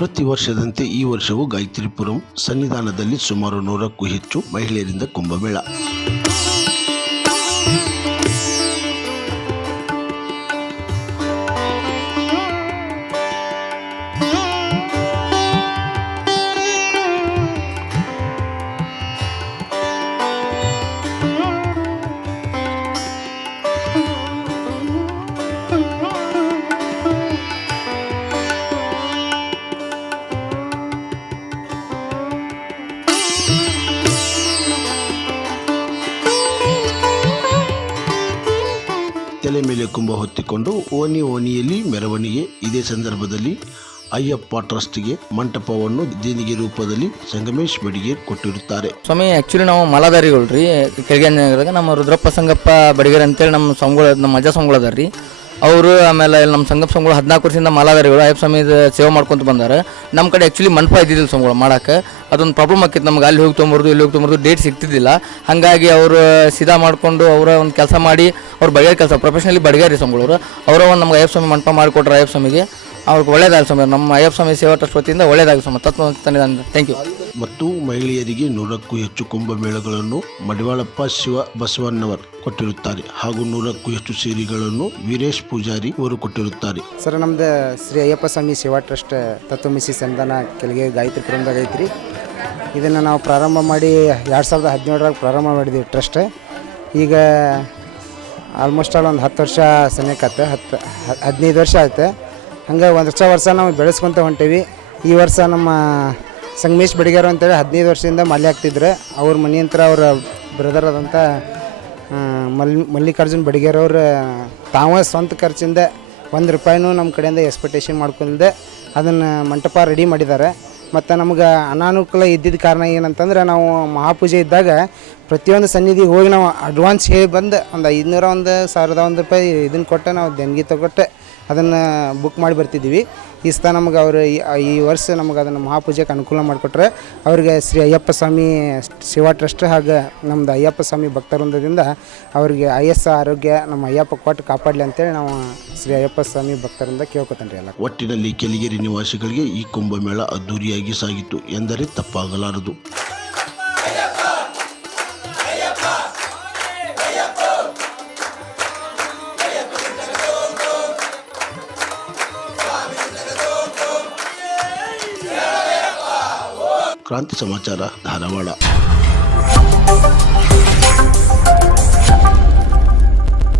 ಪ್ರತಿ ವರ್ಷದಂತೆ ಈ ವರ್ಷವೂ ಗಾಯತ್ರಿಪುರಂ ಸನ್ನಿಧಾನದಲ್ಲಿ ಸುಮಾರು 100ಕ್ಕೂ ಹೆಚ್ಚು ಮಹಿಳೆಯರಿಂದ ಕುಂಭಮೇಳ. ತಲೆ ಮೇಲೆ ಕುಂಭ ಹೊತ್ತಿಕೊಂಡು ಓಣಿಯಲ್ಲಿ ಮೆರವಣಿಗೆ. ಇದೇ ಸಂದರ್ಭದಲ್ಲಿ ಅಯ್ಯಪ್ಪ ಟ್ರಸ್ಟ್ಗೆ ಮಂಟಪವನ್ನು ದೇಣಿಗೆ ರೂಪದಲ್ಲಿ ಸಂಗಮೇಶ್ ಬಡಿಗೇರ್ ಕೊಟ್ಟಿರುತ್ತಾರೆ. ಸ್ವಾಮಿ ಆ್ಯಕ್ಚುಲಿ ನಾವು ಮಾಲಾಧಾರಿಗಳು ರೀ. ಕೆಳಗೆ ನಮ್ಮ ರುದ್ರಪ್ಪ ಸಂಗಪ್ಪ ಬಡಿಗೇರ್ ಅಂತೇಳಿ ನಮ್ಮ ಅಜ್ಜ ಸ್ವಾಮಿಗಳು ಅದಾರ ರೀ. ಅವರು ಆಮೇಲೆ ನಮ್ಮ ಸಂಗಪ್ಪ ಸ್ವಾಮಿಗಳು 14 ವರ್ಷದಿಂದ ಮಾಲಾಧಾರಿಗಳು ಅಯ್ಯಪ್ಪ ಸ್ವಾಮಿ ಸೇವೆ ಮಾಡ್ಕೊತ ಬಂದಾರೆ. ನಮ್ಮ ಕಡೆ ಆ್ಯಕ್ಚುಲಿ ಮಂಟಪ ಇದ್ದಿದ್ದಿಲ್ಲ ಸ್ವಾಮಿಗಳು ಮಾಡೋಕೆ. ಅದೊಂದು ಪ್ರಾಬ್ಲಮ್ ಆಕಿತ್ತು ನಮ್ಗೆ. ಅಲ್ಲಿ ಹೋಗಿ ತೊಗೊಂಬರ್ದು ಇಲ್ಲಿ ಹೋಗಿ ತೊಗೊಂಬರ್ದು ಡೇಟ್ ಸಿಗ್ತಿದ್ದಿಲ್ಲ. ಹಾಗಾಗಿ ಅವರು ಸೀದಾ ಮಾಡಿಕೊಂಡು ಅವರ ಒಂದು ಕೆಲಸ ಮಾಡಿ ಅವ್ರು ಬಡಿಗೇರ್ ಕೆಲಸ ಪ್ರೊಫೆಷನಲಿ ಬಡಿಗೇರಿ ಸ್ವಾಮಿಗಳು ಅವರ ಒಂದು ನಮ್ಗೆ ಅಯ್ಯಪ್ಪ ಸ್ವಾಮಿ ಮಂಟಪ ಮಾಡಿಕೊಟ್ರೆ ಅಯ್ಯಪ್ಪ ಸ್ವಾಮಿಗೆ ಅವ್ರಿಗೆ ಒಳ್ಳೇದಾಗಲಿ ಸ್ವಾಮಿ. ನಮ್ಮ ಅಯ್ಯಪ್ಪ ಸ್ವಾಮಿ ಸೇವಾ ಟ್ರಸ್ಟ್ ವತಿಯಿಂದ ಒಳ್ಳೇದಾಗಲಿ ಸ್ವಾಮಿ. ತತ್ವ ತಂದಿದ್ದಾನೆ. Thank you. ಮತ್ತು ಮಹಿಳೆಯರಿಗೆ 100ಕ್ಕೂ ಹೆಚ್ಚು ಕುಂಭಮೇಳಗಳನ್ನು ಮಡಿವಾಳಪ್ಪ ಶಿವ ಬಸವಣ್ಣವರ್ ಕೊಟ್ಟಿರುತ್ತಾರೆ. ಹಾಗೂ 100ಕ್ಕೂ ಹೆಚ್ಚು ಸೀರೆಗಳನ್ನು ವೀರೇಶ್ ಪೂಜಾರಿ ಅವರು ಕೊಟ್ಟಿರುತ್ತಾರೆ. ಸರ್, ನಮ್ದು ಶ್ರೀ ಅಯ್ಯಪ್ಪ ಸ್ವಾಮಿ ಸೇವಾ ಟ್ರಸ್ಟ್ ತತ್ವಮಿಸಿ ಸಂಧಾನ ಕೆಳಗೆ ಗಾಯತ್ರಿಪುರಮ್ದಾಗ ಐತ್ರಿ. ಇದನ್ನು ನಾವು ಪ್ರಾರಂಭ ಮಾಡಿ 2017ರಾಗ ಪ್ರಾರಂಭ ಮಾಡಿದ್ವಿ ಟ್ರಸ್ಟ್. ಈಗ ಆಲ್ಮೋಸ್ಟ್ ಒಂದು 10 ವರ್ಷ ಸನೇಕತ್ತೆ, 15 ವರ್ಷ ಆಯ್ತು. ಹಂಗೆ ವರ್ಷ ನಾವು ಬೆಳೆಸ್ಕೊತ ಹೊಂಟೀವಿ. ಈ ವರ್ಷ ನಮ್ಮ ಸಂಗಮೇಶ್ ಬಡಿಗೇರ್ ಅಂತೇಳಿ 15 ವರ್ಷದಿಂದ ಮಾಲೆ ಆಗ್ತಿದ್ರು. ಅವ್ರ ಮನೆಯಂತ್ರ ಅವರ ಬ್ರದರ್ ಆದಂಥ ಮಲ್ಲಿಕಾರ್ಜುನ್ ಬಡಿಗೇರ್ ಅವರು ತಾವ ಸ್ವಂತ ಖರ್ಚಿಂದ ₹1 ನಮ್ಮ ಕಡೆಯಿಂದ ಎಕ್ಸ್ಪೆಕ್ಟೇಷನ್ ಮಾಡ್ಕೊಂಡಿದ್ದೆ ಅದನ್ನು ಮಂಟಪ ರೆಡಿ ಮಾಡಿದ್ದಾರೆ. ಮತ್ತು ನಮ್ಗೆ ಅನಾನುಕೂಲ ಇದ್ದಿದ್ದ ಕಾರಣ ಏನಂತಂದ್ರೆ, ನಾವು ಮಹಾಪೂಜೆ ಇದ್ದಾಗ ಪ್ರತಿಯೊಂದು ಸನ್ನಿಧಿಗೆ ಹೋಗಿ ನಾವು ಅಡ್ವಾನ್ಸ್ ಹೇಳಿ ಬಂದು ಒಂದು 500 ₹1,000 ಇದನ್ನು ಕೊಟ್ಟು ನಾವು ದೇಣಿಗೆ ತಗೊಟ್ಟು ಅದನ್ನು ಬುಕ್ ಮಾಡಿ ಬರ್ತಿದ್ದೀವಿ. ಈ ಸತ ನಮ್ಗೆ ಅವರು ಈ ವರ್ಷ ನಮ್ಗೆ ಅದನ್ನು ಮಹಾಪೂಜೆಗೆ ಅನುಕೂಲ ಮಾಡಿಕೊಟ್ರೆ ಅವ್ರಿಗೆ ಶ್ರೀ ಅಯ್ಯಪ್ಪ ಸ್ವಾಮಿ ಸೇವಾ ಟ್ರಸ್ಟ್ ಹಾಗೂ ನಮ್ಮದು ಅಯ್ಯಪ್ಪ ಸ್ವಾಮಿ ಭಕ್ತವೃಂದದಿಂದ ಅವರಿಗೆ ಆರೋಗ್ಯ ನಮ್ಮ ಅಯ್ಯಪ್ಪ ಕೊಟ್ಟು ಕಾಪಾಡಲಿ ಅಂತೇಳಿ ನಾವು ಶ್ರೀ ಅಯ್ಯಪ್ಪ ಸ್ವಾಮಿ ಭಕ್ತರಿಂದ ಕೇಳ್ಕೊತೇನೆ ರೀ ಎಲ್ಲ. ಒಟ್ಟಿನಲ್ಲಿ ಕೆಲಿಗೇರಿ ನಿವಾಸಿಗಳಿಗೆ ಈ ಕುಂಭಮೇಳ ಅದ್ದೂರಿಯಾಗಿ ಸಾಗಿತು ಎಂದರೆ ತಪ್ಪಾಗಲಾರದು. ಕ್ರಾಂತಿ ಸಮಾಚಾರ, ಧಾರವಾಡ.